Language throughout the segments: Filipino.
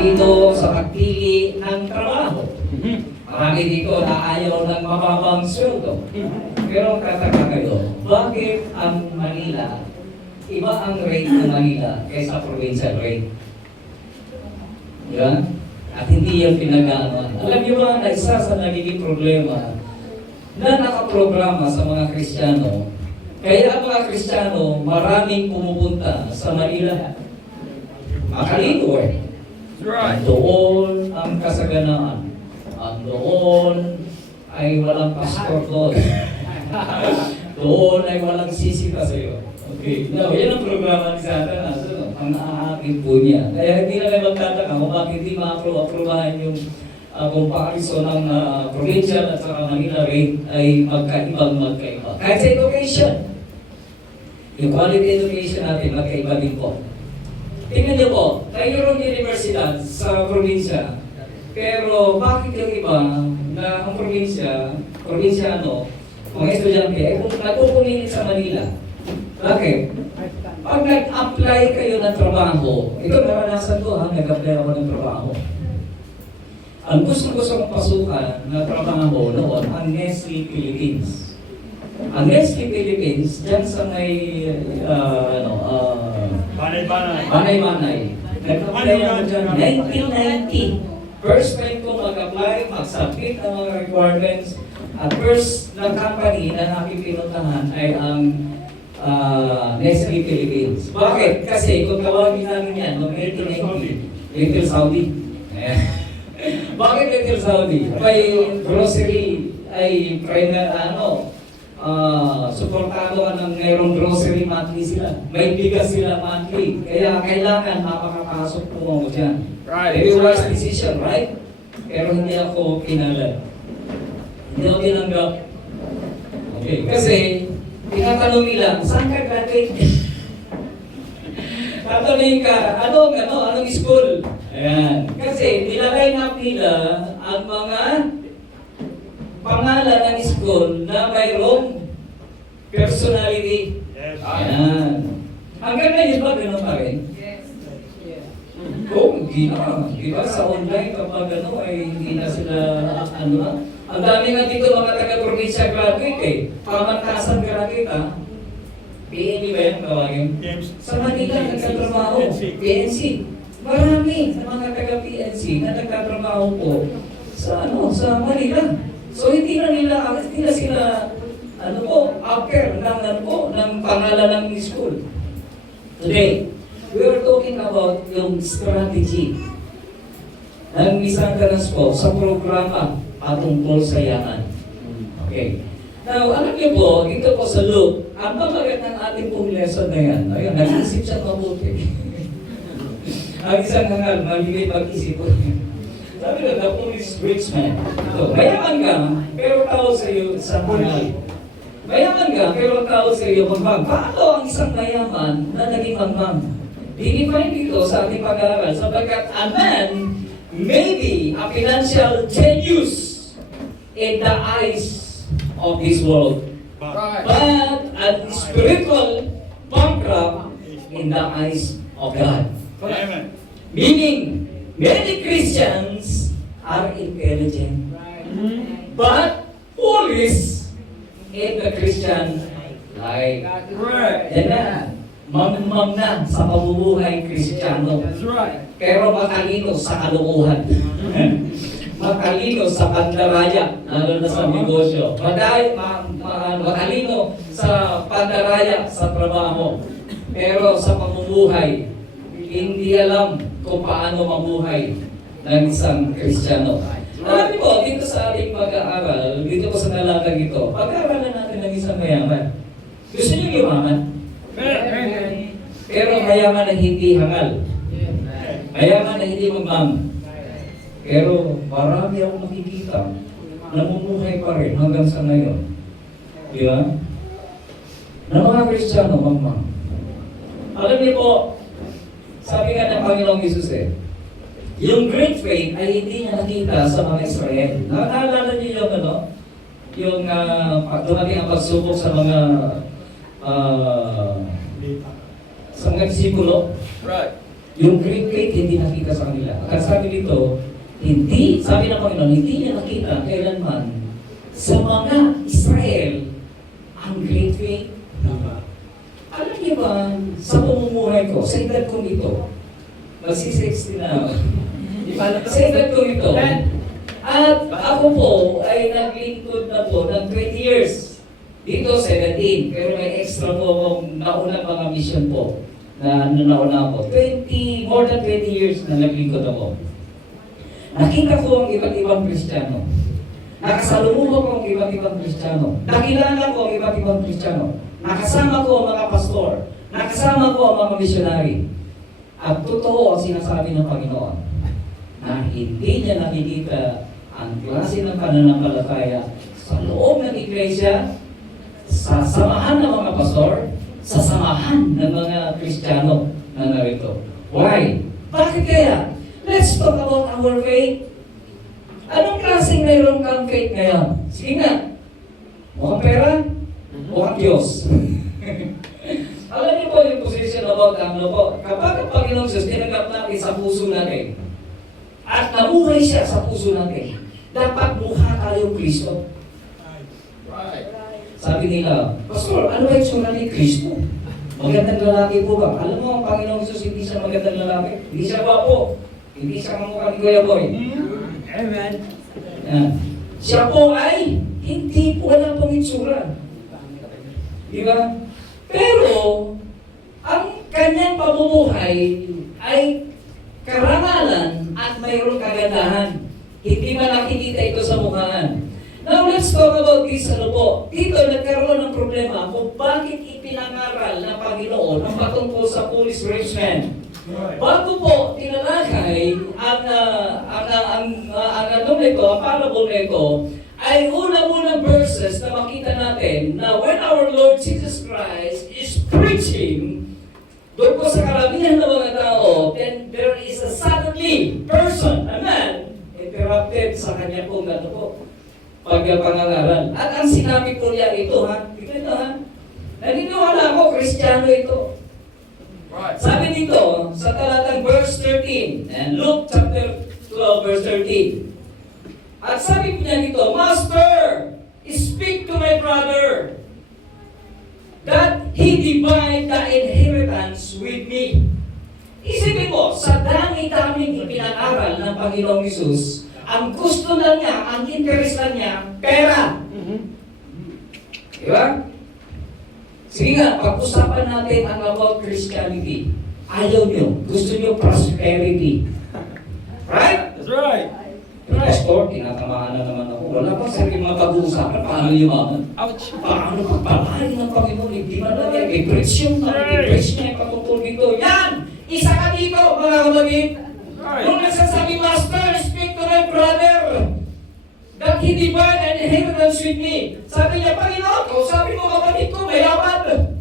matalino sa pagpili ng trabaho. Marami dito na ayaw ng mababang sweldo. Pero kataka kayo, bakit ang Manila, iba ang rate ng Manila kaysa provincial rate? Diba? At hindi yung pinag-aaman. Alam niyo ba na isa sa nagiging problema na nakaprograma sa mga Kristiyano, kaya ang mga Kristiyano maraming pumupunta sa Manila. Makalino eh. Doon ang kasaganaan. Ang doon ay walang pastor doon. Doon ay walang sisita sa iyo. Okay. Now, yan ang programa ni Satanas. Ang aakin po niya. Kaya hindi na kayo magtataka kung bakit hindi ma-aprobahan yung comparison ng provincial at saka Manila rate ay magkaiba. Kahit sa education. Yung quality education natin, magkaiba din po. Tingnan niyo po, mayroong universidad sa probinsya, pero bakit yung iba na ang probinsyano, mga estudyante, ay nagpupuningin sa Manila? Bakit? Pag nag-apply kayo ng trabaho, ito naranasan ko ha, nag-apply ako ng trabaho. Ang gusto kong pasukan na trabaho noon, ang Nestle Philippines. Ang Nestle Philippines, dyan sa may, Banay-Banay. Nag-apply ako dyan, 1990. First time ko mag-apply, mag-submit ng mga requirements. At first na company na aking pinuntahan ay ang Nestle Philippines. Bakit? Kasi kung tawagin namin yan, noong 1990, Little Saudi. Bakit Little Saudi? May grocery, ay suportado ka ng mayroong grocery monthly sila. May bigas sila monthly. Kaya kailangan makakapasok po ako dyan. Very wise decision, right? Pero hindi ako pinalad. Hindi ako tinanggap. Okay, kasi tinatanong nila, saan ka graduate? Tatanungin ka, anong school? Ayan. Kasi nilagay na nila ang mga pangalan ng school na mayroong personality. Ayan. Hanggang ngayon ba ganun pa rin? Oo, hindi na. Diba sa online kapag ay hindi na sila, ang dami nga dito mga taga-provincia graduate eh. Pamantasan graduate ha. PNC ba yan tawagin? Sa Manila nagtatrabaho. PNC. Marami sa mga taga-PNC na nagtatrabaho po sa Manila. So hindi na sila after ng pangalan ng school. Today, we are talking about yung strategy ng Misanganas po sa programa patungkol sa yaman. Okay. Now, alam niyo po, dito po sa Luke, ang pamagat ng ating pong lesson na yan, ayun, nag-isip siya mabuti. Ang isang hangal, magiging mag-isip po. Sabi na, the foolish rich man. So, mayaman ka, pero tao sa iyo isang hangal. Mayaman ka, pero tao sa iyo mangbang. Paano ang isang mayaman na naging mangbang? Dinifine dito sa ating pag-aaral sapagkat a man may be a financial genius in the eyes of this world, but a spiritual bankrupt in the eyes of God. Amen. Meaning, many Christians are intelligent, but foolish in the Christian life. Yan na. Mamang na sa pamumuhay Kristiyano. Pero matalino sa kalukuhan. Matalino sa pandaraya, lalo na sa negosyo. Matalino sa pandaraya sa trabaho. Pero sa pamumuhay, hindi alam kung paano mamuhay ng isang Kristiyano. Alam niyo po, dito sa ating pag-aaral, dito po sa nalatag ito, pag-aaralan natin ng isang mayaman. Gusto niyo yumaman? Pero mayaman na hindi hangal. Mayaman na hindi magmam. Pero marami akong nakikita, namumuhay pa rin hanggang sa ngayon. Di ba? Na mga Kristiyano, magmam. Alam niyo po, sabi nga ng Panginoong Hesus yung great faith ay hindi niya nakita sa mga Israel. Naalala niyo yung dumating ang pagsubok sa mga disipulo. Right. Yung great faith hindi nakita sa kanila. At sabi dito, hindi, sabi ng Panginoon, hindi niya nakita kailanman sa mga Israel ang great faith. Alam niyo ba, sa pamumuhay ko, sa edad kong ito, magsi-60 na ako. Sa edad kong ito, at ako po ay naglingkod na po ng 20 years. Dito 17, pero may extra po akong naunang mga mission po na nauna ako. More than 20 years na naglingkod ako. Nakita ko ang iba't ibang Kristiyano. Nakasalumuho ko ang iba't ibang Kristiyano. Nakilala ko ang iba't ibang Kristiyano. Nakasama ko ang mga pastor. Nakasama ko ang mga misyonary. At totoo ang sinasabi ng Panginoon na hindi niya nakikita ang klase ng pananampalataya sa loob ng iglesia, sa samahan ng mga pastor, sa samahan ng mga Kristiyano na narito. Why? Bakit kaya? Let's talk about our faith. Anong klaseng mayroong kang faith ngayon? Sige nga. Mukhang pera? Mukhang Diyos. Alam niyo po yung position about ano po. Kapag ang Panginoong Diyos tinanggap natin sa puso natin at namuhay siya sa puso natin, dapat mukha tayong Kristo. Sabi nila, Pastor, ano ba yung sura ni Kristo? Magandang lalaki po ba? Alam mo, ang Panginoong Diyos hindi siya magandang lalaki. Hindi siya gwapo. Hindi siya kamukha ni Kuya Boy. Amen. Siya po ay hindi po wala pong itsura. Di ba? Pero, ang kanyang pamumuhay ay karangalan at mayroong kagandahan. Hindi man nakikita ito sa mukhaan. Now, let's talk about this. Ano po? Dito, nagkaroon ng problema kung bakit ipinangaral ng Panginoon ang patungkol sa foolish rich man. Bago po tinalakay ang parable nito, ay unang-unang verses na makita natin na when our Lord Jesus Christ is preaching, doon po sa karamihan ng mga tao, then there is a suddenly person, a man, interrupted sa kanya pong pagpangangaral. At ang sinabi po niya ito, tignan nyo naniniwala ako, Kristiyano ito. Sabi dito, sa talatang verse 13, and Luke chapter 12, verse 13. At sabi niya dito, Master, speak to my brother that he divide the inheritance with me. Isipin mo, sa dami-daming ipinag-aral ng Panginoong Hesus, ang gusto lang niya, ang interest lang niya, pera. Diba? Sige nga, pag-usapan natin ang about Christianity. Ayaw nyo, gusto nyo prosperity. Right? That's right. Pastor, tinatamaan na naman ako. Wala pa sa mga pag-uusapan, paano yumaman? Ouch. Paano pagpalain ng Panginoon? Hindi man lang yan. I-preach yung i-preach niya yung patungkol dito. Yan! Isa ka dito, mga kamagin. Nung nagsasabi, Master, speak to my brother that he divide an inheritance with me. Sabi niya, Panginoon, sabi mo kapatid ko, mayaman.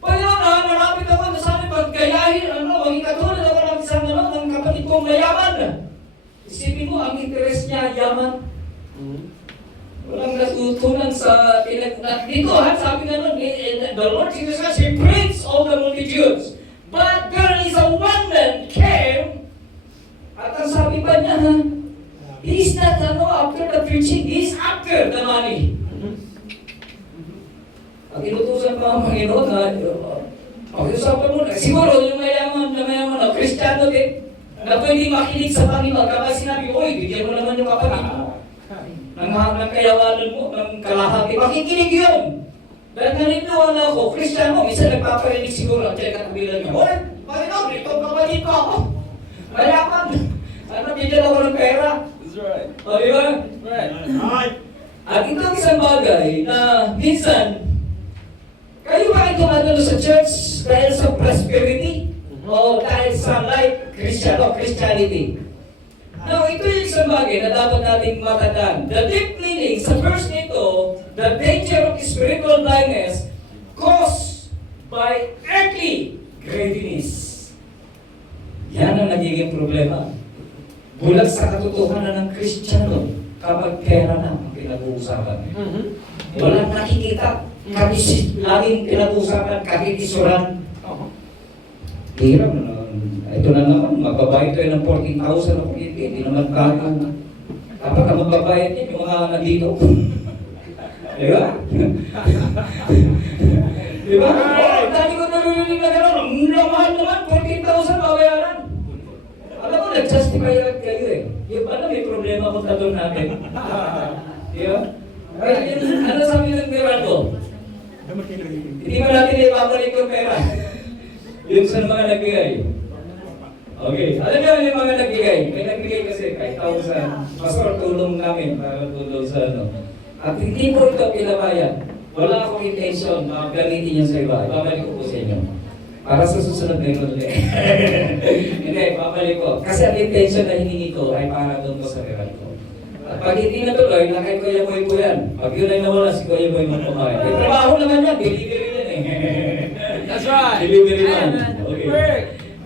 Panginoon, narapit ako na sabi, paggayahin, maging katulad ako ng isang ng kapatid ko, mayaman. Isipin mo, ang interest niya, yaman. Walang natutunan sa dito, sabi nga nun, the Lord Jesus Christ, He preached all the multitudes. But there is a one man came, at ang sabi pa niya, he's not after the preaching, he's after the money. Ang inutusan pa ang Panginoon na, pag-usapan mo na, siguro yung mayaman, Kristiyano din, na pwede makinig sa Panginoon kapag sinabi, oy, bigyan mo naman yung kapatid mo. Ng kayawanan mo, ng kalahati, makikinig yun. Dahil naniniwala ko, Kristiyano, minsan nagpaparinig siguro ang katabilan niya, oy, Panginoon, itong kapatid ko ako. Mayaman. Bigyan ako ng pera. That's right. O, di ba? Right. At itong isang bagay na minsan, kayo ba ito madalo sa church dahil sa prosperity? O dahil sa life Christianity? Now, ito yung isang bagay na dapat nating matandaan. The deep meaning sa verse nito, the danger of spiritual blindness caused by earthly greediness. Yan ang nagiging problema. Bulag sa katotohanan ng Kristiyano kapag pera na ang pinag-uusapan. Walang nakikita. Laging pinag-uusapan, kakikisuran. Hirap na ito na naman, magbabayad tayo ng 14,000 na kuryente, hindi naman bago. Dapat ang magbabayad niya, yung mga nandito. Di ba? Di ba? Oh, dami ko narinig na gano'n. Ang mahal naman, 14,000 babayaran. Alam mo, nag-justify lang kayo eh. Yung pala may problema kung talon natin. Di ba? Kaya yun, ano sabi ng Mirando? Hindi ba natin ibabalik yung pera? Yun sa mga nagbigay. Okay, alam niyo yung mga nagbigay. May nagbigay kasi kahit 1,000. Pastor, tulong namin para tulong sa ano. At hindi po ito pinabayad. Wala akong intention na gamitin niya sa iba. Ibabalik ko po sa inyo. Para sa susunod na ito. Hindi, babalik ko. Kasi ang intention na hiningi ko ay para doon ko sa meron ko. At pag hindi natuloy, na kay Kuya Boy po yan. Pag yun ay nawala, si Kuya Boy magpapayad. May trabaho naman yan, delivery yan eh. That's right. Delivery man. Okay.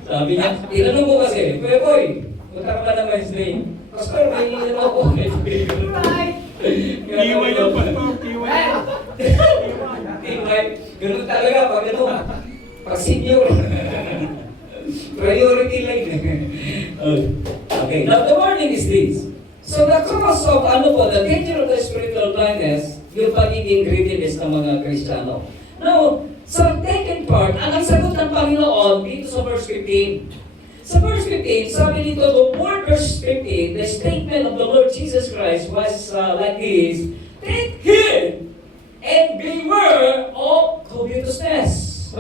Sabi niya, tinanong ko kasi, Kuya Boy, punta ka ba na Wednesday? Pastor, may ilan ako. Right. Kiway yung pastor, kiway. Teamwork. Ganun talaga pag ano, pag senior. Priority line. Okay, now the warning is this. So the cause of ano po, the danger of the spiritual blindness, yung pagiging greediness ng mga Kristiyano. Now, sa second part, ang sagot ng Panginoon dito sa verse 15. Sa verse 15, sabi dito, the word verse 15, the statement of the Lord Jesus Christ was like this, take heed and beware of covetousness.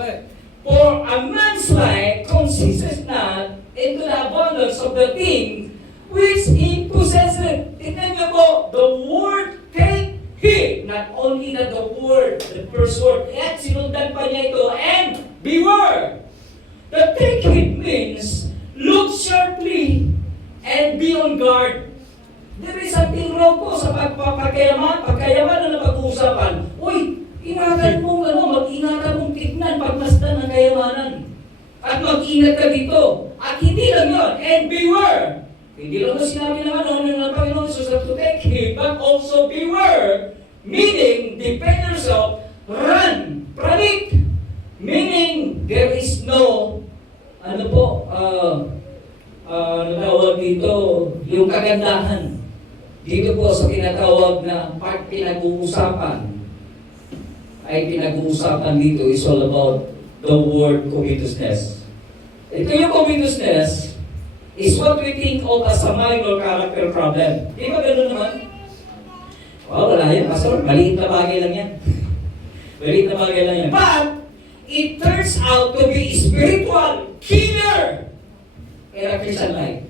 For a man's life consists not into the abundance of the things which he possesses. Tignan niyo po, the word take heed, not only na the word, the first word, at sinundan pa niya ito, and beware. The take heed means look sharply and be on guard. There is something wrong po sa pagkayaman na pag-uusapan. Uy, ingatan mong mag-ingatan mong tignan pagmasdan ng kayamanan. At mag-ingat ka dito. At hindi lang yun, and beware. Hindi lang ito sinabi ng ng Panginoon Jesus to take heed, but also beware. Meaning, defend yourself, run, predict. Meaning, there is no tawag dito, yung kagandahan. Dito po sa tinatawag na part pinag-uusapan, ay pinag-uusapan dito is all about the word covetousness. Ito yung covetousness is what we think of as a minor character problem. Di ba gano'n naman? Oh, wala yan, Pastor. Maliit na bagay lang yan. Maliit na bagay lang yan. But, it turns out to be spiritual killer in a Christian life.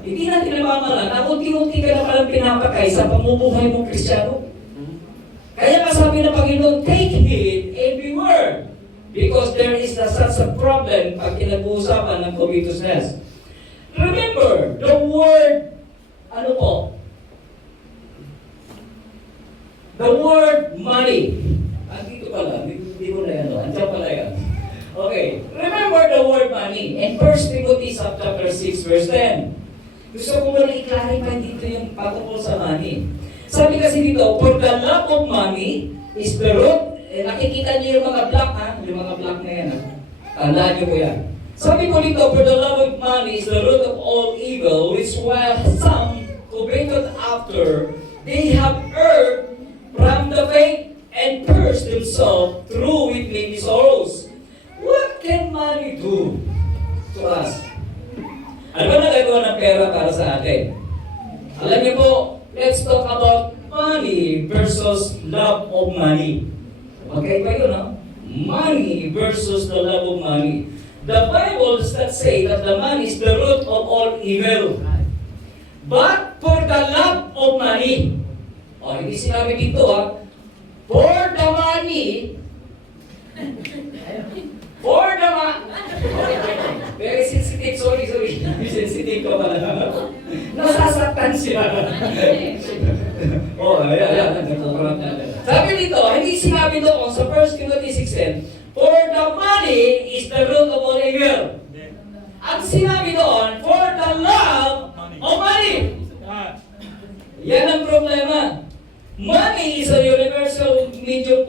Hindi natin namamalan na unti-unti ka na palang pinapakay sa pamumuhay mong Kristiyano. Kaya masabi ng Panginoon, take heed and beware. Because there is such a problem pag pinag-uusapan ng covetousness. Remember, the word, the word money. Dito pala, hindi ko na yan. Andiyan pala yan. Okay, remember the word money. In 1 Timothy chapter 6, verse 10. Gusto ko muna i-clarify dito yung patungkol sa money. Sabi kasi dito, for the love of money is the root. Nakikita niyo yung mga black, ha? Yung mga black na yan, ha? Tandaan niyo po yan. Sabi ko dito, for the love of money is the root of all evil, which while some coveted after, they have erred from the faith and cursed themselves through with many sorrows. What can money do to us? Ano ba nagagawa ng pera para sa atin? Alam niyo po, let's talk about money versus love of money. Magkaiba yun, ha? Money versus the love of money. The Bible does not say that the money is the root of all evil. But for the love of money, hindi sinabi dito, ha? For the money, very sensitive, sorry. Sensitive ka pala. Nasasaktan siya. Ayan. Sabi dito, hindi sinabi doon sa 1 Timothy 6:10, for the money is the root of all evil. Ang sinabi doon, for the love of money. Yan ang problema. Money is a universal medium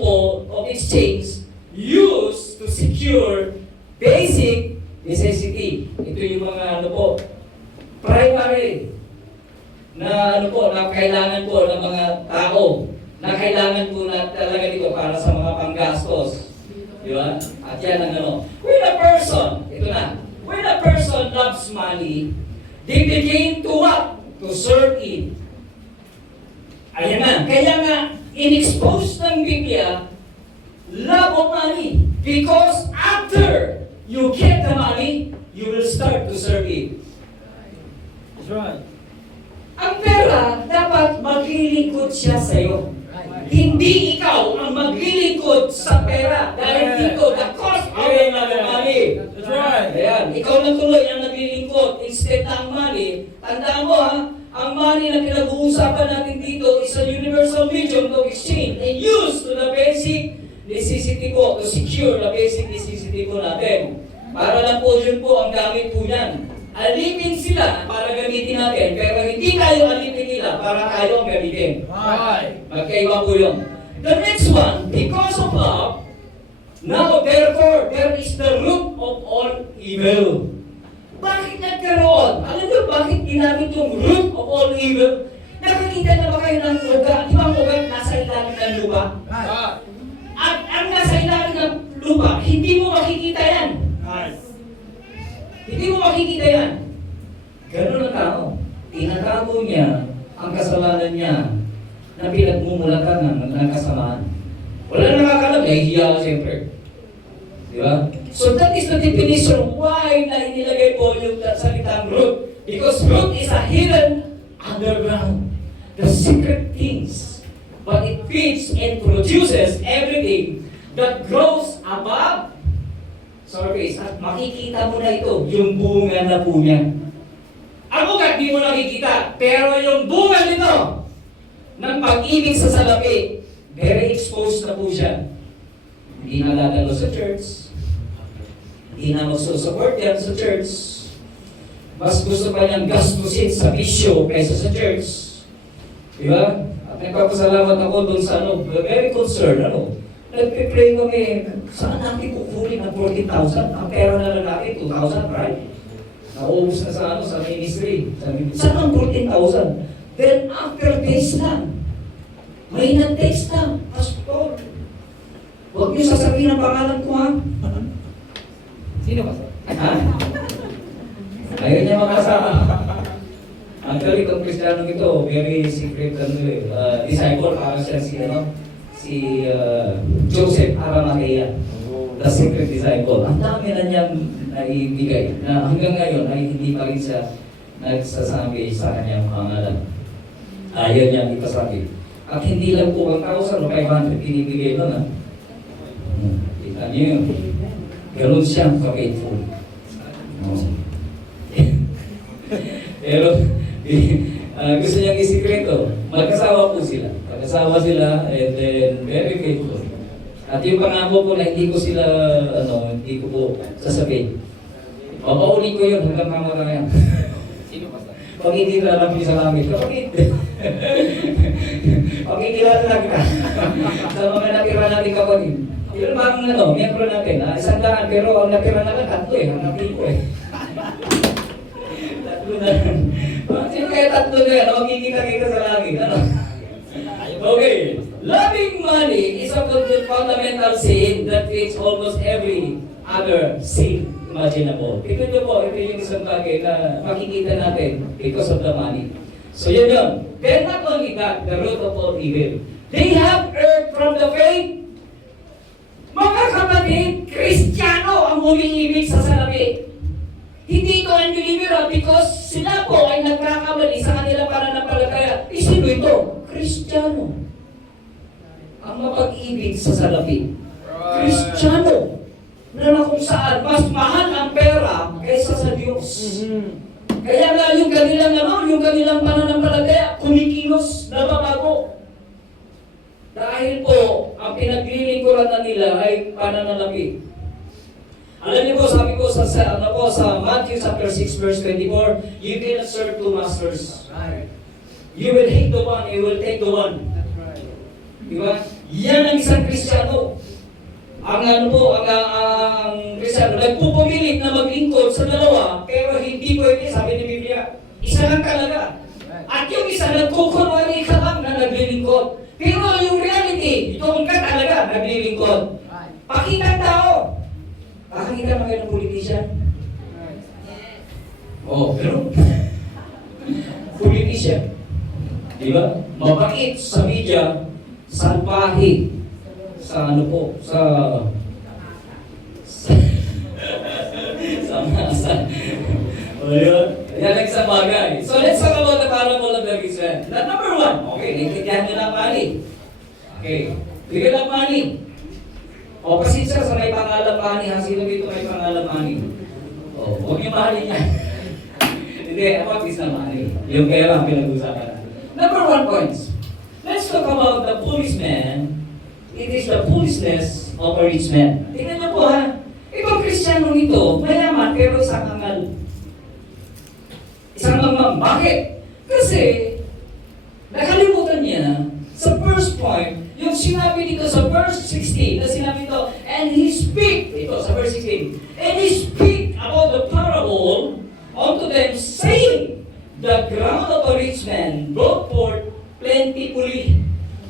of exchange used to secure basic necessity. Ito yung mga ano po, primary na ano po, na kailangan po ng mga tao, na kailangan po na talaga dito para sa mga panggastos. Di ba? At yan ang ano. When a person, ito na, when a person loves money, they begin to what? To serve it. Ayan na. Kaya nga, in-expose ng Biblia, love of money. Because after you get the money, you will start to serve it. That's right. Ang pera, dapat maglilingkod siya sa iyo. Hindi ikaw ang maglilingkod sa pera. Dahil dito, the cost of the money. That's right. Ayan, ikaw na tuloy ang naglilingkod instead ng money. Tandaan mo ha, ang money na pinag-uusapan natin dito is a universal medium of exchange and used to the basic necessity po, to secure the basic necessity po natin. Para lang po yun po ang gamit po yan. Alipin sila para gamitin natin, pero hindi tayo alipin nila para tayo ang gamitin. Right. Magkaiba po yun. The next one, because of love, now therefore, there is the root of all evil. Bakit nagkaroon? Alam niyo bakit ginamit yung root of all evil? Nakakita na ba kayo ng ugat? Di ba ang ugat nasa ilalim ng lupa? Right. At ang nasa ilalim ng lupa, hindi mo makikita yan. Right. Hindi mo makikita yan. Ganun ang tao. Tinatago niya ang kasalanan niya na pinagmumulakan ng kasamaan. Wala na nakakalam, nahihiya ka siyempre. Di ba? So that is the definition why na inilagay po yung salitang root. Because root is a hidden underground. The secret things. But it feeds and produces everything that grows above surface. At makikita mo na ito, yung bunga na po niya. Ang ugat, di mo nakikita. Pero yung bunga nito, ng pag-ibig sa salapi, very exposed na po siya. Hindi na ladalo sa church. Hindi na magsusupport yan sa church. Mas gusto pa niyang gastusin sa bisyo kaysa sa church. Di ba? At nagpapasalamat ako dun sa ano, very concerned, ano. Nagpe-pray kami, saan natin kukunin ang 14,000? Ang pera na lang natin, 2,000, right? Naubos na sa ano, sa ministry. Sabi ko, saan ang 14,000? Then after days lang, may nag-text na, Pastor, huwag niyo sasabihin ang pangalan ko ha. Sino ba, sir? Ha? Ayaw niya makasama. Ang galing ng Kristiyano ito, very secret disciple, parang siya si Joseph Arimathea, the secret disciple. Ang dami na niyang naibigay na hanggang ngayon ay hindi pa rin siya nagsasabi sa kanyang pangalan. Ayaw niya ipasabi. At hindi lang po 1,000 o 500 binibigay lang ha. Kita niyo yun. Ganun siya ka-faithful. Pero gusto niyang isikreto. Magkasawa po sila. Magkasawa sila and then very faithful. At yung pangako po na hindi ko sila, hindi ko po sasabihin. Papaunin ko yun hanggang mamarayan. Sino ba, sir? Pag hindi na lang sa langit. Pagkikilala na kita. Sa mga natira natin kapatid. Yun ba ang miyembro natin? 100 pero ang natira na lang 3 ang natiko Tatlo na. Sino kaya tatlo na yan? Magkikita-kita sa langit. Okay. Loving money is a fundamental sin that fits almost every other sin imaginable. Ito nyo po, ito yung isang bagay na makikita natin because of the money. So yun yun. Then not only that, the root of all evil. They have erred from the faith. Mga kapatid, Kristiyano ang umiibig sa salapi. Hindi ito ang deliverer because sila po ay nagkakamali sa kanilang pananampalataya. Sino ito? Kristiyano. Ang mapag-ibig sa salapi. Kristiyano. Na kung saan mas mahal ang pera kaysa sa Diyos. Kaya nga yung kanilang pananampalataya, kumikilos na babago. Dahil po, ang pinaglilingkuran na nila ay pananalapi. Alam niyo po, sabi ko sa Matthew chapter 6 verse 24, you cannot serve two masters. You will hate the one, you will take the one. Diba? Yan ang isang Kristiyano. ang ano po, ang Kristiyano, nagpupumilit na maglingkod sa dalawa, pero hindi pwede, sabi ni Biblia, isa lang talaga. At yung isa nagkukunwari ka lang na naglilingkod. Pero yung reality, ito ka talaga naglilingkod. Pakita ang tao. Pakita mo kayo ng politician. Oh, pero politician. Diba? Mabait sa media, salbahe sa ano po, sa o yun, yan ang isang bagay. So let's talk about the parable of the rich man. Number one, okay, naintindihan nyo lang money. Okay, bigyan lang money. O pasensya sa may pangalan money, ha? Sino dito may pangalan money? O, huwag niyo mahalin niya. Hindi, about is na money. Yung pera ang pinag-usapan natin. Number one points. Let's talk about the foolish man. It is the foolishness of a rich man. Tingnan niyo po ha. Ibang Kristiyano nito, mayaman pero isang angal. Isang mamang. Bakit? Kasi, nakalimutan niya sa first point, yung sinabi dito sa verse 16, na sinabi ito, and he speak, ito sa verse 16, and he speak about the parable unto them, saying, the ground of a rich man brought forth plentifully.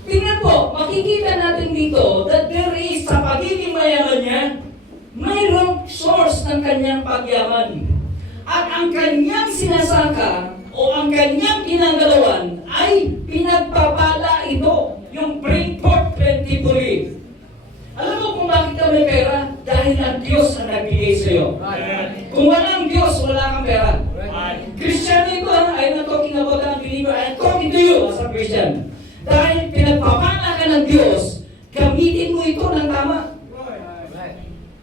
Tingnan po, makikita natin dito that there is, sa pagiging mayaman niya, mayroong source ng kanyang pagyaman. At ang kanyang sinasaka o ang kanyang ginagalawan ay pinagpapala ito, yung bring forth plentifully. Alam mo kung bakit ka may pera? Dahil ang Diyos ang nagbigay sa iyo. Kung walang Diyos, wala kang pera. Kristiyano ito, I'm not talking about an unbeliever, I'm talking to you as a Christian. Dahil pinagpapala ka ng Diyos, gamitin mo ito ng tama.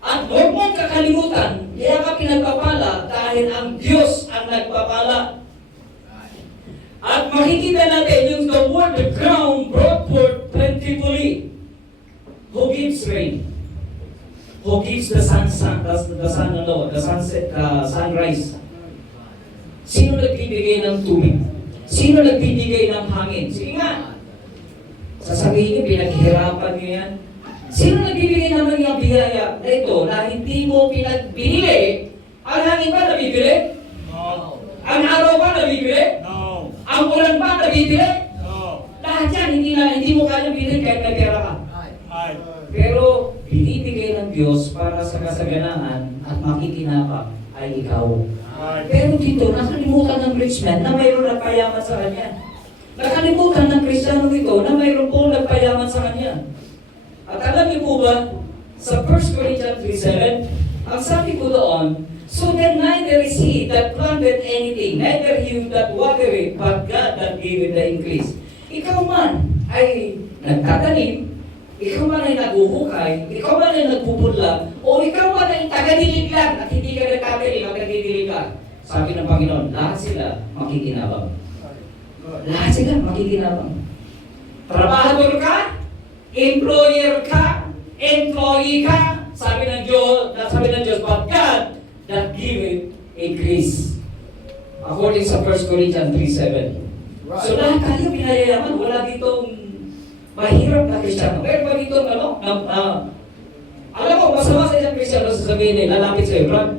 At huwag mong kakalimutan, kaya ka pinagpapala dahil ang Diyos ang nagpapala. At makikita natin yung the word, the ground brought forth plentifully. Who gives rain? Who gives the sunset, sunrise? Sino nagbibigay ng tubig? Sino nagbibigay ng hangin? Sige nga. Sasabihin niyo, pinaghirapan niyo yan. Sino nagbibigay naman yung biyaya na ito na hindi mo pinagbinili? Ang hangin ba nabibili? No. Ang araw ba nabibili? No. Ang ulan ba nabibili? No. Lahat yan, hindi mo kaya bilhin kahit may pera ka. Ay. Pero binibigay ng Diyos para sa kasaganaan at makikinabang ay ikaw. Ay. Pero dito, nakalimutan ng rich man na mayroon nagpayaman sa kanya. Nakalimutan ng Kristiyano ito na mayroon pong nagpayaman sa kanya. At alam niyo po ba, sa 1 Corinthians 3:7, ang sabi ko doon, so then neither is he that planted anything, neither he that watered it, but God that gave it the increase. Ikaw man ay nagtatanim, ikaw man ay naguhukay, ikaw man ay nagpupula, o ikaw man ay tagadilig lang at hindi ka nagtatanim, nagdidilig ka. Sabi ng Panginoon, lahat sila makikinabang. Lahat sila makikinabang. Trabahador ka, employer ka, employee ka, sabi ng Diyos, but God that giveth increase. According sa 1 Corinthians 3:7. So lahat tayo pinayayaman, wala ditong mahirap na Kristiyano. Pero ba dito, alam mo, masama sa isang Kristiyano, sasabihin nila, lalapit sa'yo, Brad,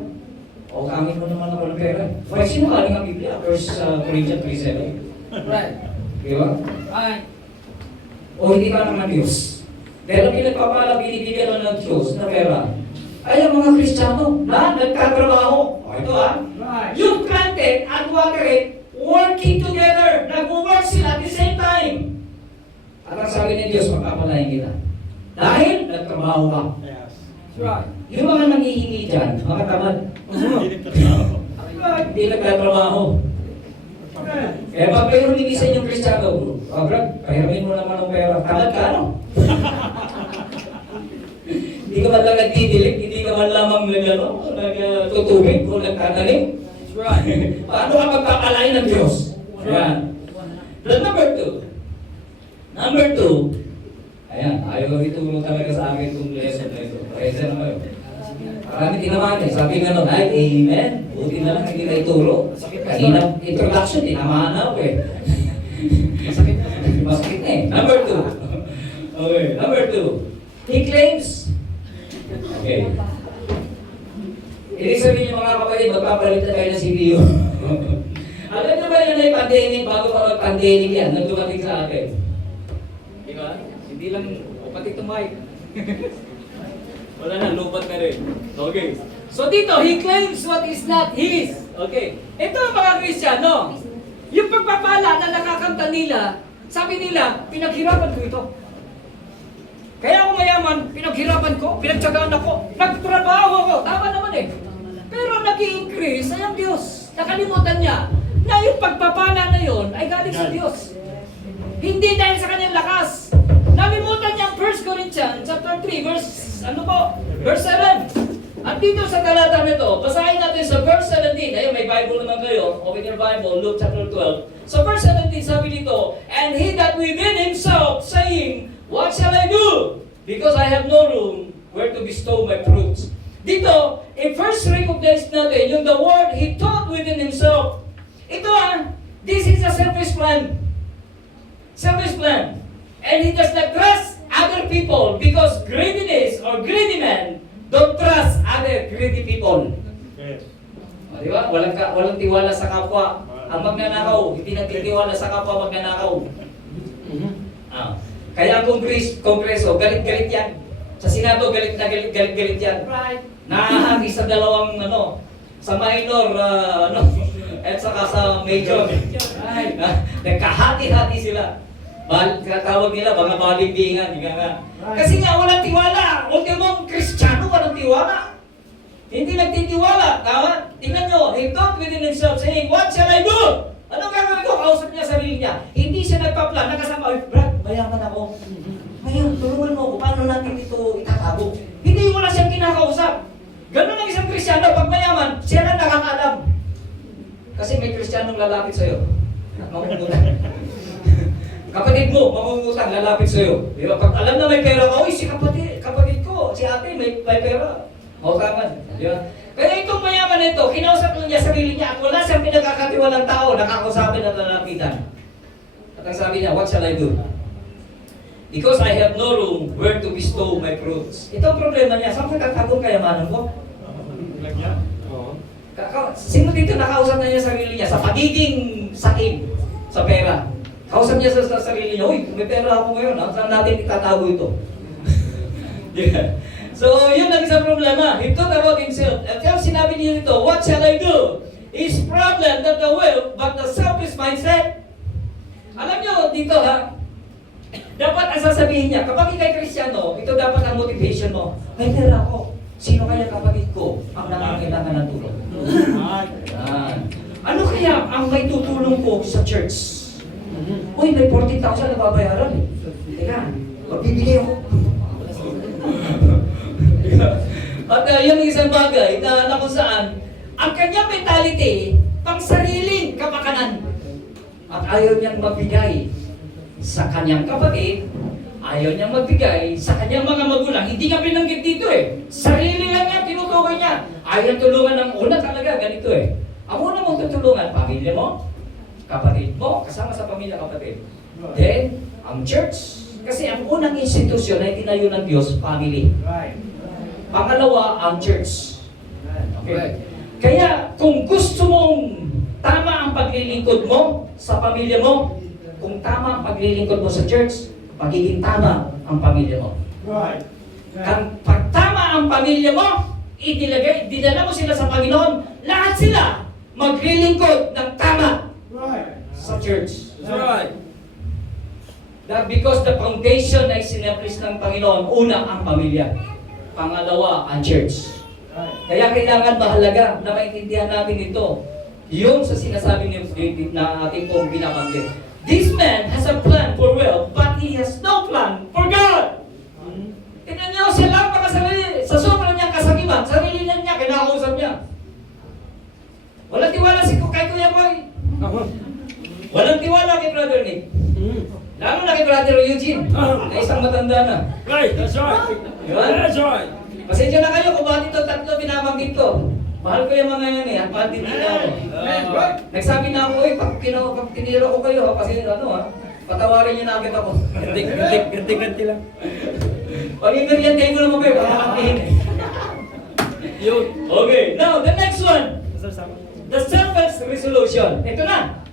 o kami mo naman ako ng pera. Why, sinungaling ang Biblia? 1 Corinthians 3:7. Right. Di ba? Ay. O hindi ka naman Diyos. Pero pinagpapala, binibigyan mo ng Diyos na pera. Ay, ang mga Kristiyano na nagtatrabaho. O ito Right. yung planted at watered, working together. Nag-work sila at the same time. At ang sabi ng Diyos, magpapalain kita. Dahil nagtrabaho ka. Yes. Right. Yung mga nangihingi dyan, mga tamad. Hindi nagtatrabaho. Kaya pag mayroon linisan yung Kristiyano, Brad, pahiramin mo naman ng pera. Tamad ka, ano? Hindi ka man lang nagdidilig, hindi ka man lamang nagtutubig o nagtatanim. That's right. Paano ka magpapalain ng Diyos? Ayan. But number two, ayan, ayaw itulong talaga sa akin kung lesson na ito. Present naman yun. Marami tinamaan eh. Sabi nga nun, ay, amen. Buti na lang hindi na ituro. Kanina, introduction, tinamaan na ako eh. Masakit na eh. Number two. Okay, number two. He claims Okay. Ibig sabihin niyo mga kapatid, magpapalit na kayo ng CPU. Alam niyo ba yun ay pandemic, bago pa mag-pandemic yan, nang dumating sa atin? Di ba? Hindi lang, o pati tumayo. Wala na, lupat na rin. Okay. So dito, he claims what is not his. Okay. Ito ang mga Kristiyano. Yung pagpapala na nakakanta nila, sabi nila, pinaghirapan ko ito. Kaya ako mayaman, pinaghirapan ko, pinagtsagaan ako, nagtrabaho ako. Tama naman eh. Pero nag-i-increase ay ang Diyos. Nakalimutan niya na yung pagpapala na yun ay galing sa Diyos. Hindi dahil sa kanyang lakas. Nalimutan niya ang 1 Corinthians chapter 3, verse 7. At dito sa talata nito, basahin natin sa verse 17. Ayun, may Bible naman kayo. Open your Bible, Luke chapter 12. So verse 17, sabi dito, and he that within himself, saying, what shall I do? Because I have no room where to bestow my fruits. Dito, first recognize natin yung the word he thought within himself. Ito this is a selfish plan. Selfish plan. And he does not trust other people because greediness or greedy men don't trust other greedy people. Yes. Di ba? Walang tiwala sa kapwa. Ang magnanakaw, hindi nagtitiwala sa kapwa magnanakaw. Kaya ang kongreso, galit-galit yan. Sa Senado, galit-galit yan. Right. Nahahati sa dalawang, sa minor, at saka sa major. Nagkahati-hati sila. Tawag nila, mga balimbingan. Kasi nga, walang tiwala. Ultimong Kristiyano, walang tiwala. Hindi nagtitiwala. Tama? Tingnan nyo, he thought within himself, saying, what shall I do? Anong gagawin ko? Kausap niya sarili niya. Hindi siya nagpa-plan. Nakasama, Brad, mayaman ako. Ngayon, tulungan mo ako. Paano natin ito itatago? Hindi mo na siyang kinakausap. Ganun ang isang Kristiyano. Pag mayaman, siya na nakakaalam. Kasi may Kristiyanong lalapit sa'yo. Mangungutang. Kapatid mo, mangungutang, lalapit sa'yo. Di ba? Pag alam na may pera ka, uy, si kapatid ko, si ate, may pera. Mautangan. Di ba? Kaya itong mayaman na ito, kinausap lang niya sarili niya at wala siyang pinagkakatiwalang tao, nakakausapin at lalapitan. At ang sabi niya, what shall I do? Because I have no room where to bestow my fruits. Ito ang problema niya. Saan ko tatagong kayamanan ko? Lagyan. Sino dito nakausap na niya sarili niya sa pagiging sakim sa pera? Kausap niya sa sarili niya, uy, may pera ako ngayon, saan natin itatago ito? Yeah. So, yun ang isang problema. He thought about himself. At yung sinabi niya dito, what shall I do? His problem not the will, but the selfish mindset. Alam niyo, dito dapat ang sasabihin niya, kapag ikay Kristiyano, ito dapat ang motivation mo. May pera ako. Sino kaya kapatid ko ang nangangailangan ng tulong? Ano kaya ang may tutulong ko sa church? Uy, may 40,000 na babayaran eh. Teka, magbibigay ako. At yun ang isang bagay na kung saan ang kanyang mentality pang sariling kapakanan. At ayaw niyang magbigay sa kanyang kapatid, ayaw niyang magbigay sa kanyang mga magulang. Hindi nga binanggit dito eh. Sarili lang niya, tinutukoy niya. Ayaw tulungan ng una talaga, ganito eh. Ang una mong tutulungan, pamilya mo, kapatid mo, kasama sa pamilya kapatid. Then, ang church. Kasi ang unang institusyon na itinayo ng Diyos, family. Right. Pangalawa, ang church. Okay. Kaya, kung gusto mong tama ang paglilingkod mo sa pamilya mo, kung tama ang paglilingkod mo sa church, magiging tama ang pamilya mo. Right. Pag tama ang pamilya mo, dinala mo sila sa Panginoon, lahat sila maglilingkod ng tama sa church. Right. That because the foundation na isinablis ng Panginoon, una ang pamilya. Pangalawa, ang church. Kaya kailangan mahalaga na maintindihan natin ito. Yung sa sinasabi na ating pong binabanggit. This man has a plan for wealth, but he has no plan for God. Tingnan niyo, siya lang sa sobrang niyang kasakiman, sarili niya, kinakausap niya. Walang tiwala kay Kuya Boy. Walang tiwala kay Brother Nick. Lalo na kay Brother Eugene, na isang matanda na. Right, that's right. Diba? That's right. Pasensya na kayo kung bakit ito tatlo binabanggit ko. Mahal ko yung mga yan eh, at mahal din nila ako. Nagsabi na ako pag tiniro ko kayo kasi patawarin niyo na agad ako. Ganti lang. Pag-ibigyan kayo mo naman kayo, pakakampihin eh. Yun. Okay, now the next one. Sir, sama. The servant's resolution. Ito na.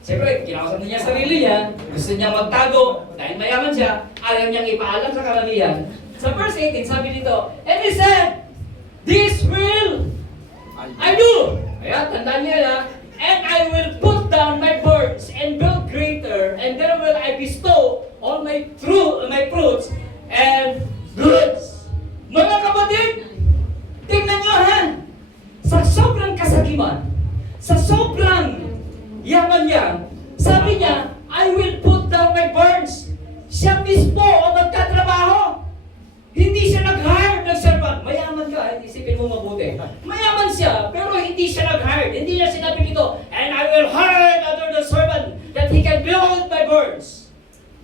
Siyempre, kinakausap niya sarili niya. Gusto niya magtago dahil mayaman siya. Ayaw niyang ipaalam sa karamihan. Sa verse 18, sabi dito, and he said, this will I do. Ayan, tandaan niya na. And I will put down my birds and build greater, and there will I bestow all my fruits and goods. Mga kapatid, tingnan niyo ha. Sa sobrang kasakiman, sa sobrang yaman niya, sabi niya, I will put down my birds. Siya mismo ang magtatrabaho. Hindi siya nag-hire ng servant. Mayaman ka, isipin mo mabuti. Mayaman siya, pero hindi siya nag-hire. Hindi niya sinabi dito, and I will hire another servant that he can build my birds.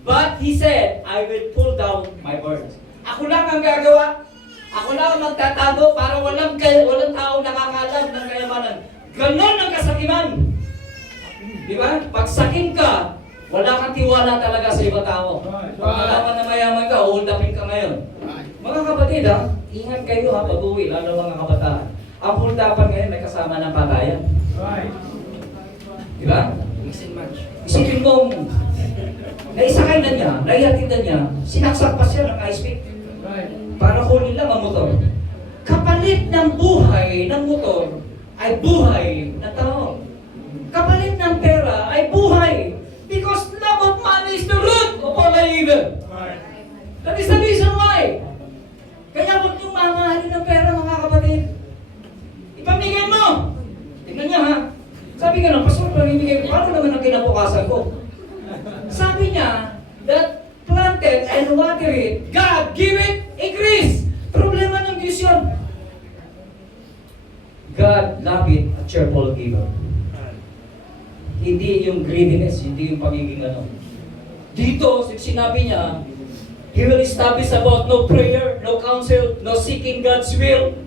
But he said, I will pull down my birds. Ako lang ang gagawa. Ako lang ang magtatago para walang tao nakakalam ng kayamanan. Ganon ang kasakiman. Di ba? Pag sakim ka, wala kang tiwala talaga sa ibang tao. Pag malaman na mayaman ka, hold upin ka ngayon. Mga kapatid ha, ingat kayo ha, pag-uwi, lalo mga kabataan. Ang hold upan ngayon may kasama ng patayan. Di ba? Isipin mong, naisakay na niya, naihatid na niya, sinaksak pa siya ng ice pick. Para kunin lang ang motor. Kapalit ng buhay ng motor ay buhay na tao. Kapalit ng pera ay buhay. Because love of money is the root of all evil. That is the reason why. Kaya huwag niyong mamahalin ng pera, mga kapatid. Ipamigay mo. Tingnan niya ha. Sabi ka na, Pastor, pamimigay ko. Paano naman ang kinabukasan ko? Sabi niya, that planted and water it, God give it increase. Problema ng Diyos yun. God love it, a cheerful giver. Hindi yung greediness, hindi yung pagiging ano. Dito, sinabi niya, He will establish about no prayer, no counsel, no seeking God's will.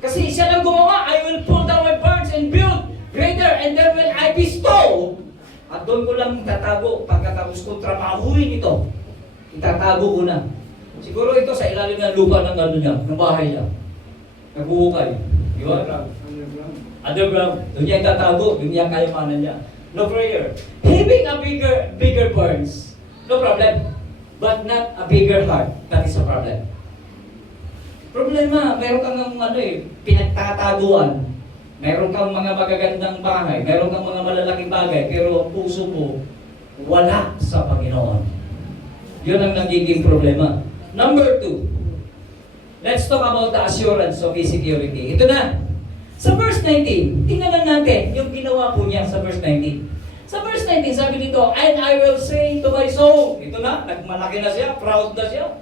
Kasi siya lang gumawa, I will pull down my birds and build greater, and then when I bestow, at doon ko lang tatago, pagkatapos ko trabahuin ito, itatago ko na. Siguro ito sa ilalim ng lupa ng ano niya, ng bahay niya. Nagbuhukay. Di ba? Underground. Doon niya itatago, doon niya kayamanan niya. No prayer. Having a bigger burns, no problem. But not a bigger heart, that is a problem. Problema, meron kang pinagtataguan. Meron kang mga magagandang bahay, meron kang mga malalaking bagay, pero ang puso mo, wala sa Panginoon. Yun ang nagiging problema. Number 2, let's talk about the assurance of His security. Ito na. Sa verse 19, tingnan natin yung ginawa po niya sa verse 19. Sa verse 19, sabi dito, and I will say to my soul, ito na, nagmalaki na siya, proud na siya.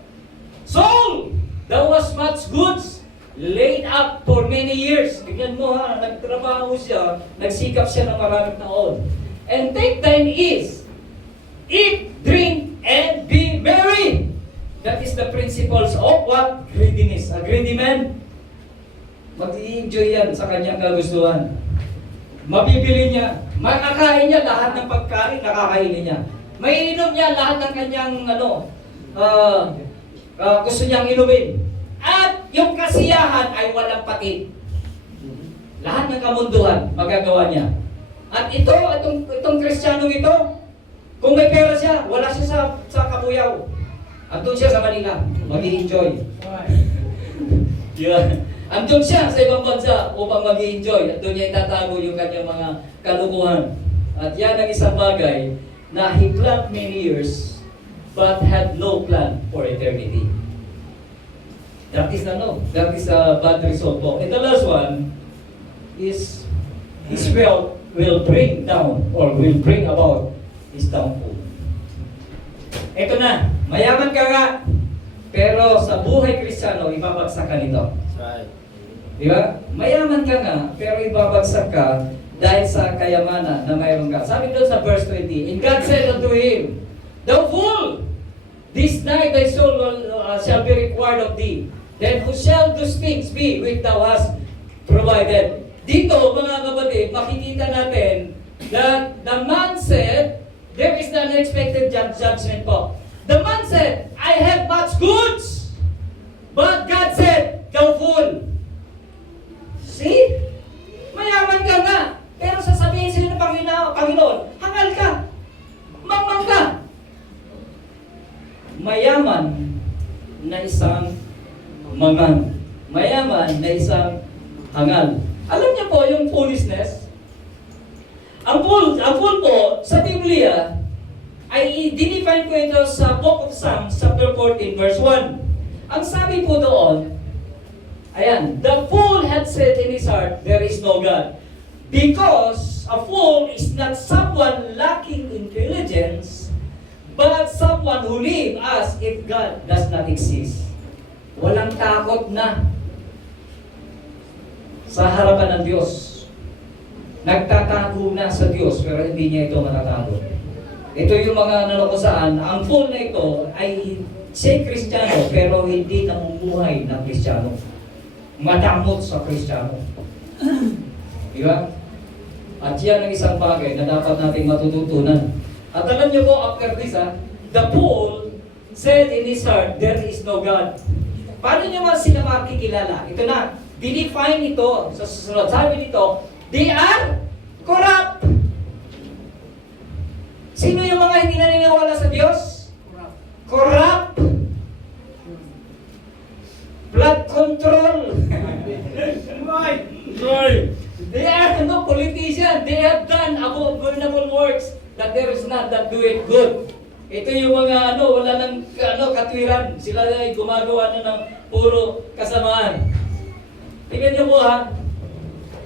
Soul, thou was much goods laid up for many years. Tignan mo ha, nagtrabaho siya, nagsikap siya ng maraming taon. And take thine ease, eat, drink, and be merry. That is the principles of what? Greediness. A greedy man, mag-i-enjoy yan sa kanyang kagustuhan. Mabibili niya, makakain niya lahat ng pagkain, nakakainin niya. Maiinom niya lahat ng kanyang gusto niyang inumin. At yung kasiyahan ay walang patid. Lahat ng kamunduhan, magagawa niya. At itong Kristiyanong ito, kung may pera siya, wala siya sa Kabuyaw. Andun siya sa Manila, mag-i-enjoy. Yeah. Andun siya sa ibang bansa upang mag-i-enjoy. At doon niya itatago yung kanyang mga kalukuhan. At yan ang isang bagay na he planned many years but had no plan for eternity. That is that is a bad result po. And the last one is his wealth will bring down or will bring about his downfall. Ito na, mayaman ka nga, pero sa buhay Kristiyano, ibabagsak ka nito. Di ba? Mayaman ka nga, pero ibabagsak ka dahil sa kayamanan na mayroon ka. Sabi doon sa verse 20, and God said unto him, thou fool, this night thy soul shall be required of thee. Then who shall those things be which thou hast provided? Dito, mga kapatid, makikita natin that the man said, there is the unexpected judgment po. The man said, I have much goods. But God said, thou fool. See? Mayaman ka nga. Pero sasabihin sila ng Panginoon, hangal ka. Mangmang ka. Mayaman na isang mangang. Mayaman na isang hangal. Alam niyo po yung foolishness? Ang fool po sa Biblia ay i-define ko ito sa Book of Psalms, chapter 14, verse 1. Ang sabi po doon, ayan, the fool had said in his heart, there is no God. Because a fool is not someone lacking intelligence, but someone who lives as if God does not exist. Walang takot na sa harapan ng Diyos. Nagtatago na sa Diyos, pero hindi niya ito matatago. Ito yung mga kung saan, ang fool na ito ay siya Kristiyano, pero hindi namumuhay ng Kristiyano. Madamot sa Kristiyano. Di ba? At yan ang isang bagay na dapat nating matututunan. At alam niyo po, after this, the fool said in his heart, there is no God. Paano niyo ba sila makikilala? Ito na, dinefine ito sa susunod. Sabi nito, they are corrupt. Sino yung mga hindi naniniwala sa Diyos? Corrupt. Blood control. Right. They are no politician. They have done abominable works that there is none that do it good. Ito yung mga wala nang katwiran. Sila ay gumagawa na ng puro kasamaan. Tingnan niyo po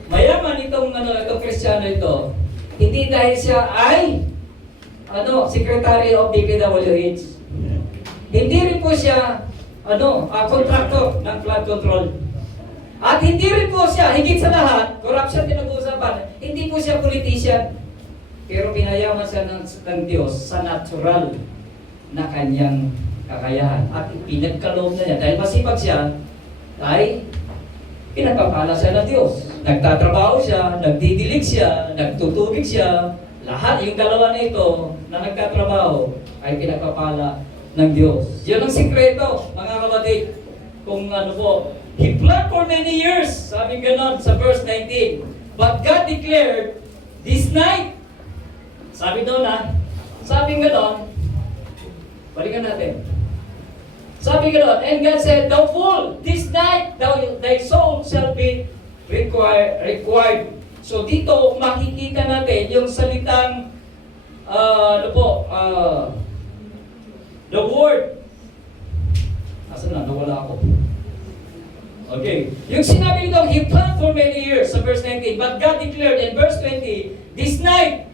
mayaman itong Kristiyano ito. Hindi dahil siya ay Secretary of DPWH. Hindi rin po siya contractor ng flood control. At hindi rin po siya, higit sa lahat, corruption din nag-uusapan, hindi po siya politician. Pero pinayaman siya ng Diyos sa natural na kanyang kakayahan. At pinagkaloob na niya. Dahil masipag siya, ay pinagpapala siya ng Diyos. Nagtatrabaho siya, nagdidilig siya, nagtutubig siya. Lahat, yung dalawa na ito na nagtatrabaho ay pinagpapala ng Diyos. Yun ang sikreto, mga kapatid. Kung He planned for many years. Sabi ganon sa verse 19. But God declared, this night, sabi doon sabi ganon, balikan natin. Sabi ganon, and God said, thou fool, this night thy soul shall be required. So dito makikita natin yung salitang the word. Asan na? Nawala ako. Okay. Yung sinabi nito, he planned for many years sa verse 19, but God declared in verse 20, this night,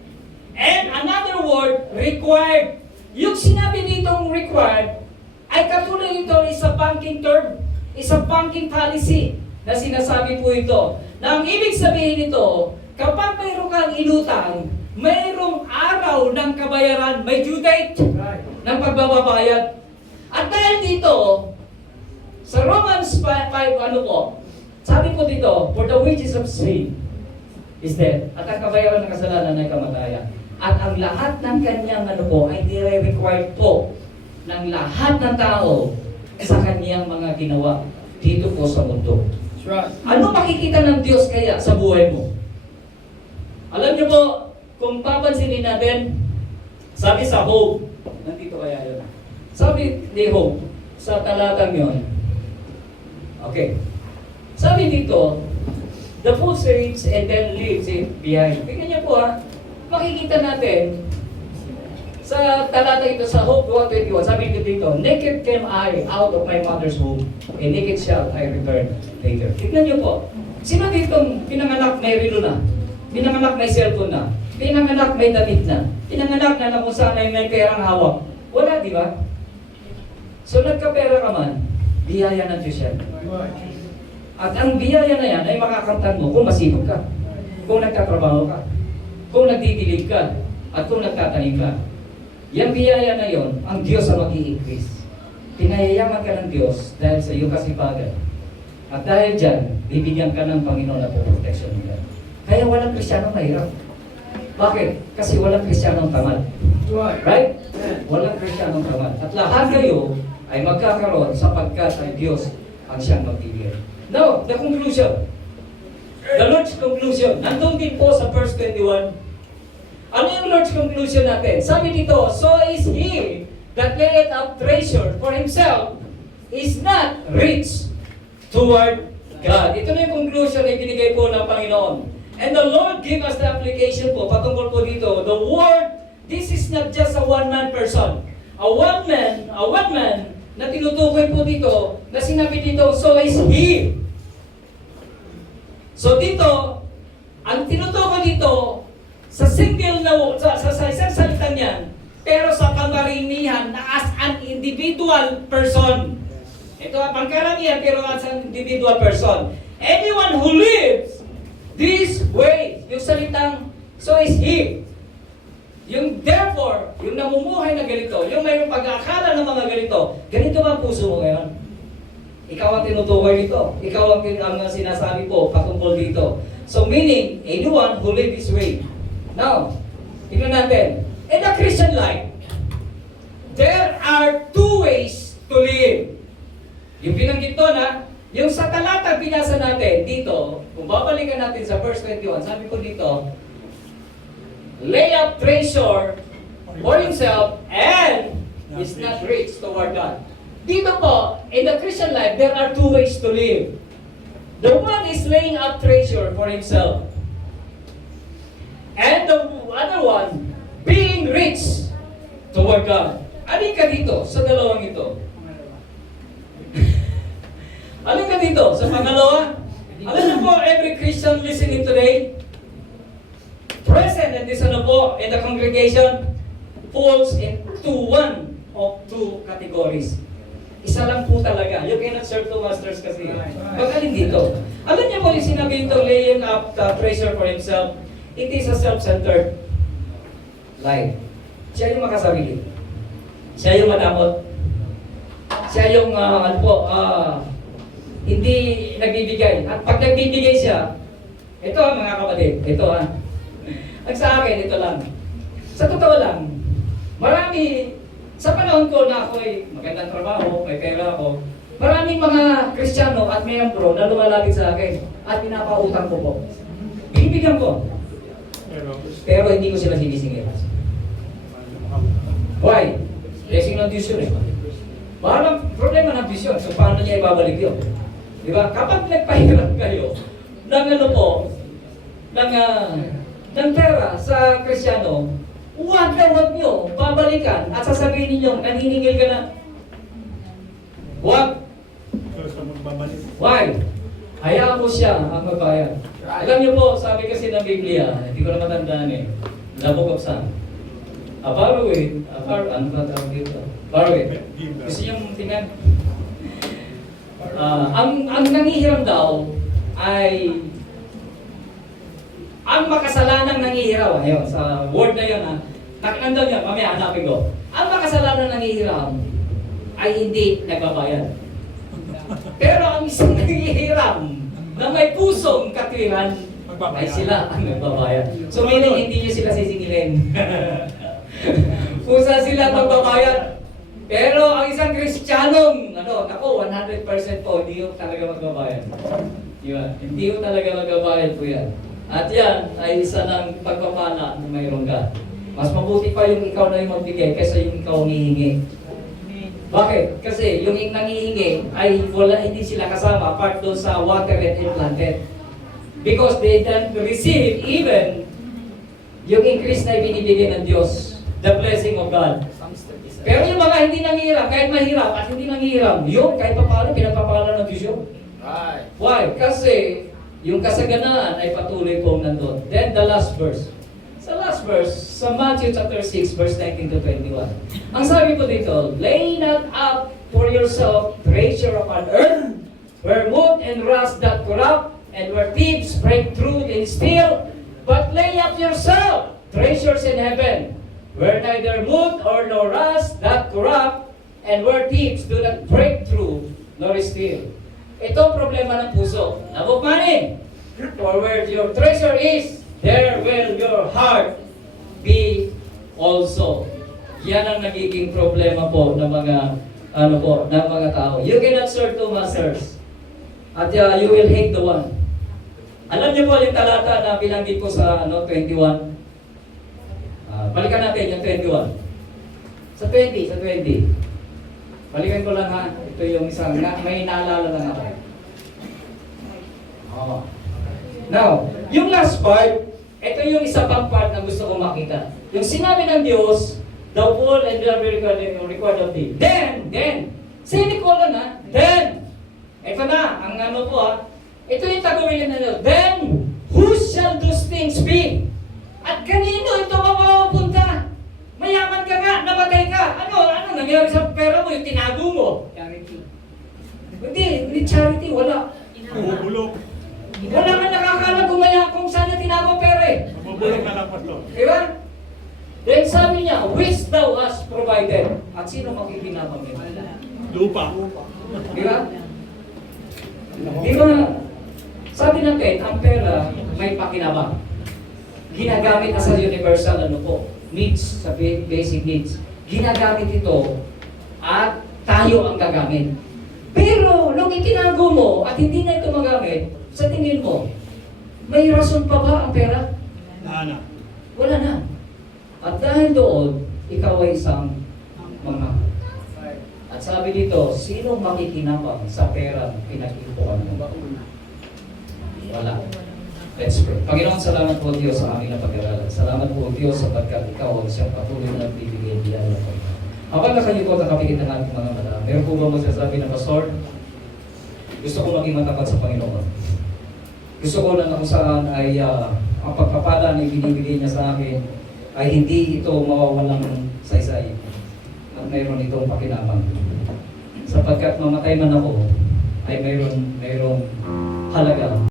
and another word, required. Yung sinabi ditong required, ay katulad nito isang banking term, isang banking policy na sinasabi po ito. Na ang ibig sabihin nito, kapag mayroon kang inutang, mayroong araw ng kabayaran, may due date ng pagbabayad. At dahil dito, sa Romans 5, sabi po dito, for the wages of sin is death. At ang kabayaran ng kasalanan ay kamatayan. At ang lahat ng kanyang ay nire-required po ng lahat ng tao sa kanyang mga ginawa dito po sa mundo. Ano makikita ng Diyos kaya sa buhay mo? Alam niyo po, kung papansinin natin, sabi sa Job, nandito kaya yun. Sabi ni Job, sa talatang yun, okay. Sabi dito, the fool saves and then leaves it behind. Tingnan niyo po makikita natin sa talata ito sa Job 1:21. Sabi dito, naked came I out of my mother's womb, and naked shall I return later. Tingnan niyo po, sino ditong pinanganak may relo na, pinanganak may cellphone na, pinanganak may damit na, pinanganak na kung saan ay may perang hawak? Wala, di ba? So nagkapera ka man, biyaya ng Diyos yan. At ang biyaya na yan ay makakamtan mo kung masipag ka, kung nagtatrabaho ka, kung nagdidilig ka, at kung nagtatanim ka. Yang biyaya na yon, ang Diyos ang mag-i-increase. Pinayayaman ka ng Diyos dahil sa iyong kasipagan. At dahil dyan, bibigyan ka ng Panginoon na protection nila. Kaya walang Kristiyanong mahirap. Bakit? Kasi walang Kristiyanong tamad. Right? Walang Kristiyanong tamad. At lahat kayo ay magkakaroon sapagkat ay Diyos ang siyang magbibigay. Now, the conclusion. The Lord's conclusion. Nandun din po sa verse 21. Ano yung Lord's conclusion natin? Sabi dito, so is he that layeth up treasure for himself is not rich toward God. Ito na yung conclusion na ibinigay po ng Panginoon. And the Lord give us the application po, patungkol po dito. The word, this is not just a one-man person. A one-man na tinutukoy po dito, na sinabi dito, so is he. So dito, ang tinutukoy dito, sa single na, sa isang salita niyan, pero sa pangkaramihan na as an individual person. Ito ang pangkaramihan pero as an individual person. Anyone who lives this way, yung salitang, so is he. Yung therefore, yung namumuhay na ganito, yung mayroong pag-aakala ng mga ganito ba ang puso mo ngayon? Ikaw ang tinutukoy dito. Ikaw ang sinasabi po patungkol dito. So meaning, anyone who live this way. Now, tignan natin. In the Christian life, there are two ways to live. Yung binanggit doon yung sa talatang binasa natin dito, kung babalikan natin sa verse 21, sabi ko dito, lay up treasure for himself and is not rich toward God. Dito po, in the Christian life, there are two ways to live. The one is laying up treasure for himself. And the other one, being rich toward God. Alin ka dito sa dalawang ito? Alin ka dito sa pangalawa? Alam niyo po, every Christian listening today, present and this po in the congregation, falls into one of two categories. Isa lang po talaga. You cannot serve two masters kasi. Pag-alin dito. Alam niyo po yung sinabi ito, laying up the treasure for himself, it is a self-centered life. Siya yung makasarili. Siya yung madamot. Siya yung, hindi nagbibigay. At pag nagbibigay siya, ito mga kapatid, ito ang sa akin, ito lang. Sa totoo lang, marami, sa panahon ko na ako ay magandang trabaho, may pera ako, maraming mga Kristiyano at miyembro na lumalapit sa akin at pinapautang ko po. Binibigyan ko. Pero hindi ko sila sinisingil. Why? Blessing ng Diyos yun Parang problema ng Diyos yun. So paano niya ibabalik yun? Di ba? Kapag nagpahiram kayo ng ng pera sa Kristiyano, huwag nyo babalikan at sasabihin ninyo, naniningil ka na. Huwag. Why? Hayaan mo siya ang magbayad. Alam niyo po, sabi kasi ng Biblia, hindi ko na matandaan the book of Psalm. Ano ba tawag dito? Borrowed. Gusto niyong tingnan? Ang nangihiram daw ay ang makasalanang nangihiram. Ayun, sa word na yun nandun yun, mamaya hanapin ko. Ang makasalanang nangihiram ay hindi nagbabayad. Pero ang isang nangihiram na may pusong katwiran ay sila ang nagbabayad. So meaning hindi nyo sila sisingilin. Pusa sila magbabayad. Pero ang isang Kristiyanong, 100% po, hindi ko talaga magbabayad. Hindi ko talaga magbabayad po yan. At yan ay isa ng pagpapala na mayroon ka. Mas mabuti pa yung ikaw na yung magbigay kaysa yung ikaw hihingi. Bakit? Kasi yung nangihingi ay hindi sila kasama part doon sa water and implanted. Because they don't receive even yung increase na ibinibigay ng Diyos, the blessing of God. Pero yung mga hindi nanghihirap, kahit mahirap at hindi nanghihirap, yun kahit paano pinagpapala ng Diyos yun. Why? Kasi yung kasaganaan ay patuloy pong nandun. Then the last verse. Sa last verse, sa Matthew chapter 6, verse 19 to 21. Ang sabi po dito, lay not up for yourself treasure upon earth, where moth and rust doth corrupt, and where thieves break through and steal, but lay up yourself treasures in heaven, where neither moth or nor rust doth corrupt, and where thieves do not break through nor steal. Ito ang problema ng puso. Love of money. For where your treasure is, there will your heart be also. Yan ang nagiging problema po ng mga ng mga tao. You cannot serve two masters. At you will hate the one. Alam niyo po yung talata na binanggit ko sa 21? Balikan natin yung 21. Sa 20. Balikan ko lang ha. Ito yung isang, may naalala lang ako. Oh. Now, yung last part, ito yung isa pang part na gusto kong makita. Yung sinabi ng Diyos, the full and the record of thee. Then, semicolon ha, then, ito na, ang ano po ha, ito yung tagubilin na Diyos. Then, who shall those things be? At kanino ito mapapunta? Mayaman ka nga, namatay ka. Ano nangyari sa pera mo, yung tinago mo? Charity. Hindi charity, wala. Bubulok. Wala nga nakakala kung saan niya tinago pera eh. Bubulok na lang, Pastor. Di ba? Then sabi niya, which thou hast provided. At sino makikinabang niya? Lupa. Di ba? Di ba? Sabi natin, ang pera may pakinabang. Ginagamit na sa universal needs, sa basic needs. Ginagamit ito at tayo ang gagamit. Pero nung itinago mo at hindi na ito magamit, sa tingin mo, may rason pa ba ang pera? Nana. Wala na. At dahil doon, ikaw ay isang mga. At sabi dito, sino makikinabang sa pera pinag-ipuan mo? Wala. Let's pray. Panginoon, salamat po Diyos sa aming napag-aralan. Salamat po Diyos sapagkat ikaw ang siyang patuloy na nagbibigay diyan ng Panginoon. Habang nakayo po nakapikit ng ating mga mata, meron po ba magsasabi na, Pastor, gusto ko maging matapat sa Panginoon. Gusto ko na kung saan ay ang pagpapala na ibinibigay niya sa akin ay hindi ito mawawalang saysay at mayroon itong pakinabang. Sapagkat mamatay man ako, ay mayroong halaga